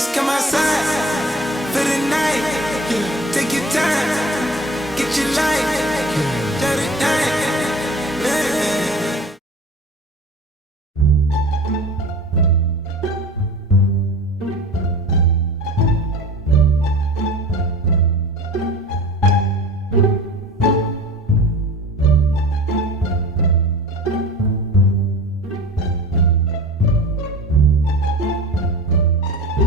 Just come outside for the night. Take your time.